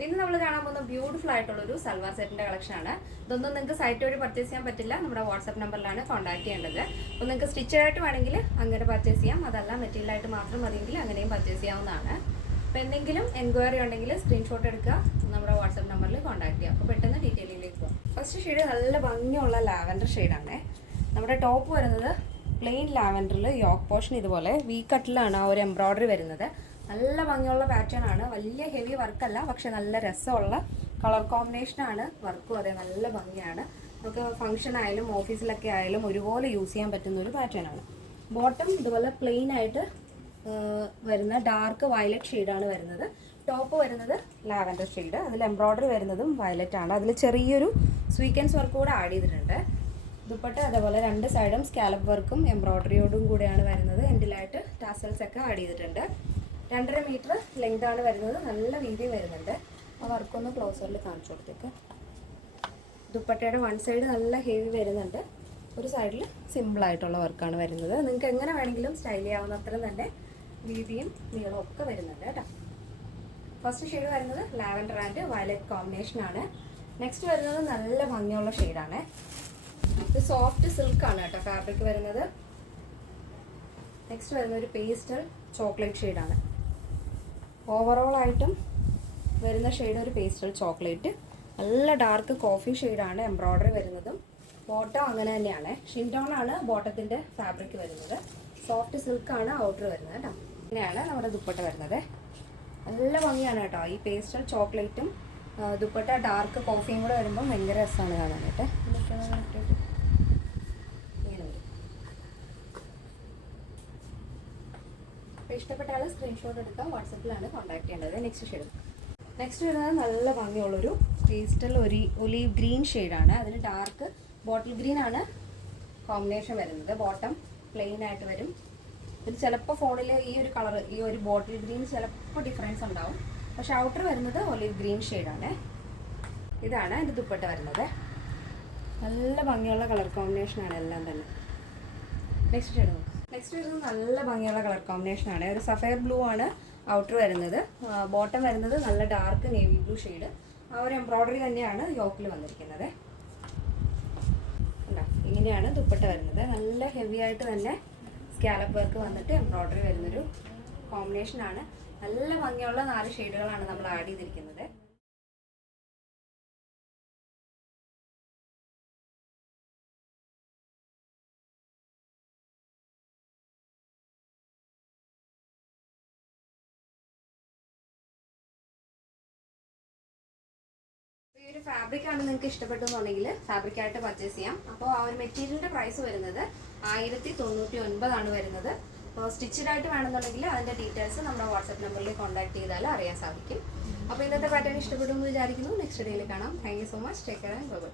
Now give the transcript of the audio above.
പിന്നെ നമ്മൾ കാണാൻ പോകുന്ന ബ്യൂട്ടിഫുൾ ആയിട്ടുള്ള ഒരു സൽവാർ സെറ്റിന്റെ കളക്ഷൻ ആണ്. ഇതൊന്നും നിങ്ങൾക്ക് സൈറ്റ് വഴി പർച്ചേസ് ചെയ്യാൻ പറ്റില്ല. നമ്മുടെ വാട്സ്ആപ്പ് നമ്പറിലാണ് കോൺടാക്ട് ചെയ്യേണ്ടത്. അപ്പോൾ നിങ്ങൾക്ക് സ്റ്റിച്ചഡ് ആയിട്ട് വേണമെങ്കിൽ അങ്ങനെ പർച്ചേസ് ചെയ്യാം. അതല്ല മെറ്റീരിയൽ ആയിട്ട് മാത്രം മതിയെങ്കിൽ അങ്ങനെയും പർച്ചേസ് ചെയ്യാവുന്നതാണ്. അപ്പോൾ എന്തെങ്കിലും എൻക്വയറി ഉണ്ടെങ്കിൽ സ്ക്രീൻഷോട്ട് എടുക്കുക. നമ്മുടെ വാട്സ്ആപ്പ് നമ്പറിൽ കോൺടാക്ട് ചെയ്യുക. അപ്പോൾ പെട്ടെന്ന് ഡീറ്റെയിലിലേക്ക് പോകാം ഫസ്റ്റ് ഷെയ്ഡ് നല്ല ഭംഗിയുള്ള ലാവൻഡർ ഷെയ്ഡാണ് നമ്മുടെ ടോപ്പ് വരുന്നത് പ്ലെയിൻ ലാവൻഡറിൽ യോക്ക് പോർഷൻ ഇതുപോലെ വി കട്ടിലാണ് ആ ഒരു എംബ്രോയ്ഡറി വരുന്നത്. നല്ല ഭംഗിയുള്ള പാറ്റേൺ ആണ്. വലിയ ഹെവി വർക്കല്ല പക്ഷെ നല്ല രസമുള്ള കളർ കോമ്പിനേഷൻ ആണ് വർക്കും അതെ നല്ല ഭംഗിയാണ്. നമുക്ക് ഫംഗ്ഷൻ ആയാലും ഓഫീസിലൊക്കെ ആയാലും ഒരുപോലെ യൂസ് ചെയ്യാൻ പറ്റുന്ന ഒരു പാറ്റേൺ ആണ്. ബോട്ടം ഇതുപോലെ പ്ലെയിൻ ആയിട്ട് വരുന്ന ഡാർക്ക് വയലറ്റ് ഷെയ്ഡാണ് വരുന്നത്. ടോപ്പ് വരുന്നത് ലാവൻഡർ ഷെയ്ഡ് അതിൽ എംബ്രോയ്ഡറി വരുന്നതും വയലറ്റ് ആണ്. അതിൽ ചെറിയൊരു സ്വീക്കൻസ് വർക്ക് കൂടെ ആഡ് ചെയ്തിട്ടുണ്ട്. ദുപ്പട്ട അതേപോലെ രണ്ട് സൈഡും സ്കാലപ്പ് വർക്കും എംബ്രോയ്ഡറിയോടും കൂടെയാണ് വരുന്നത്. എൻഡിലായിട്ട് ടാസൽസ് ഒക്കെ ആഡ് ചെയ്തിട്ടുണ്ട്. രണ്ടര മീറ്റർ ലെങ്ത് ആണ് വരുന്നത്. നല്ല വീതി വരുന്നുണ്ട്. ആ വർക്കൊന്ന് ക്ലോസറിൽ കാണിച്ചു കൊടുത്തേക്ക്. ദുപ്പട്ടയുടെ വൺ സൈഡ് നല്ല ഹെവി വരുന്നുണ്ട്. ഒരു സൈഡിൽ സിമ്പിൾ ആയിട്ടുള്ള വർക്കാണ് വരുന്നത്. നിങ്ങൾക്ക് എങ്ങനെ വേണമെങ്കിലും സ്റ്റൈൽ ചെയ്യാവുന്ന അത്രയും തന്നെ വീതിയും നീളവും ഒക്കെ വരുന്നുണ്ട് കേട്ടോ. ഫസ്റ്റ് ഷെയ്ഡ് വരുന്നത് ലാവൻഡർ ആൻഡ് വയലറ്റ് കോമ്പിനേഷൻ ആണ്. നെക്സ്റ്റ് വരുന്നത് നല്ല ഭംഗിയുള്ള ഷെയ്ഡാണ് ഇത് സോഫ്റ്റ് സിൽക്ക് ആണ് കേട്ടോ ഫാബ്രിക് വരുന്നത്. നെക്സ്റ്റ് വരുന്ന ഒരു പേസ്റ്റൽ ചോക്ലേറ്റ് ഷെയ്ഡാണ് ഓവറോൾ ആയിട്ടും വരുന്ന ഷെയ്ഡ് ഒരു പേസ്റ്റൽ ചോക്ലേറ്റ്. നല്ല ഡാർക്ക് കോഫി ഷെയ്ഡാണ് എംബ്രോയ്ഡറി വരുന്നതും. ബോട്ടം അങ്ങനെ തന്നെയാണ്. ഷിൻഡോൺ ആണ് ബോട്ടത്തിന്റെ ഫാബ്രിക് വരുന്നത്. സോഫ്റ്റ് സിൽക്ക് ആണ് ഔട്ടർ വരുന്നത് കേട്ടോ. ഇങ്ങനെയാണ് നമ്മുടെ ദുപ്പട്ട വരുന്നത്. നല്ല ഭംഗിയാണ് കേട്ടോ. ഈ പേസ്റ്റൽ ചോക്ലേറ്റും ദുപ്പട്ട ഡാർക്ക് കോഫിയും കൂടെ വരുമ്പോൾ ഭയങ്കര രസമാണ് കാണാനായിട്ട് ഇങ്ങനെ വരും അപ്പോൾ ആൾ സ്ക്രീൻഷോട്ട് എടുക്കാം വാട്സപ്പിലാണ് കോൺടാക്ട് ചെയ്യേണ്ടത്. നെക്സ്റ്റ് ഷെയ്ഡ് നെക്സ്റ്റ് വരുന്നത് നല്ല ഭംഗിയുള്ളൊരു പേസ്റ്റൽ ഒരു ഒലീവ് ഗ്രീൻ ഷെയ്ഡാണ് അതിന് ഡാർക്ക് ബോട്ടിൽ ഗ്രീൻ ആണ് കോമ്പിനേഷൻ വരുന്നത്. ബോട്ടം പ്ലെയിൻ ആയിട്ട് വരും. ഇത് ചിലപ്പോൾ ഫോണിൽ ഈ ഒരു കളർ ഈ ഒരു ബോട്ടിൽ ഗ്രീൻ ചിലപ്പോൾ ഡിഫറൻസ് ഉണ്ടാവും. പക്ഷെ ഔട്ടർ വരുന്നത് ഒലീവ് ഗ്രീൻ ഷെയ്ഡാണ് ഇതാണ് അതിന്റെ ദുപ്പട്ട വരുന്നത്. നല്ല ഭംഗിയുള്ള കളർ കോമ്പിനേഷനാണ് എല്ലാം തന്നെ. നെക്സ്റ്റ് ഷെയ്ഡ് നെക്സ്റ്റ് വരുന്നത് നല്ല ഭംഗിയുള്ള കളർ കോമ്പിനേഷൻ ആണ്. ഒരു സഫയർ ബ്ലൂ ആണ് ഔട്ടർ വരുന്നത്. ബോട്ടം വരുന്നത് നല്ല ഡാർക്ക് നേവി ബ്ലൂ ഷെയ്ഡ് ആ ഒരു എംബ്രോയ്ഡറി തന്നെയാണ് യോക്കിൽ വന്നിരിക്കുന്നത്? ഇങ്ങനെയാണ് ദുപ്പട്ട വരുന്നത്. നല്ല ഹെവി ആയിട്ട് തന്നെ സ്കാലപ്പ് വർക്ക് വന്നിട്ട് എംബ്രോയ്ഡറി വരുന്നൊരു കോമ്പിനേഷനാണ് നല്ല ഭംഗിയുള്ള നാല് ഷെയ്ഡുകളാണ് നമ്മൾ ആഡ് ചെയ്തിരിക്കുന്നത്. ഒരു ഫാബ്രിക് ആണ് നിങ്ങൾക്ക് ഇഷ്ടപ്പെട്ടു എന്നുണ്ടെങ്കിൽ ഫാബ്രിക് ആയിട്ട് പർച്ചേസ് ചെയ്യാം. അപ്പോൾ ആ ഒരു മെറ്റീരിയലിന്റെ പ്രൈസ് വരുന്നത് ആയിരത്തി തൊണ്ണൂറ്റി ഒൻപതാണ് വരുന്നത്. അപ്പോൾ സ്റ്റിച്ചഡ് ആയിട്ട് വേണമെന്നുണ്ടെങ്കിൽ അതിന്റെ ഡീറ്റെയിൽസ് നമ്മുടെ വാട്സ്ആപ്പ് നമ്പറിൽ കോൺടാക്ട് ചെയ്താൽ അറിയാൻ സാധിക്കും. അപ്പോൾ ഇന്നത്തെ പാറ്റേൺ ഇഷ്ടപ്പെടുമെന്ന് വിചാരിക്കുന്നു. നെക്സ്റ്റ് ഡേയിൽ കാണാം. Thank so much take care and bye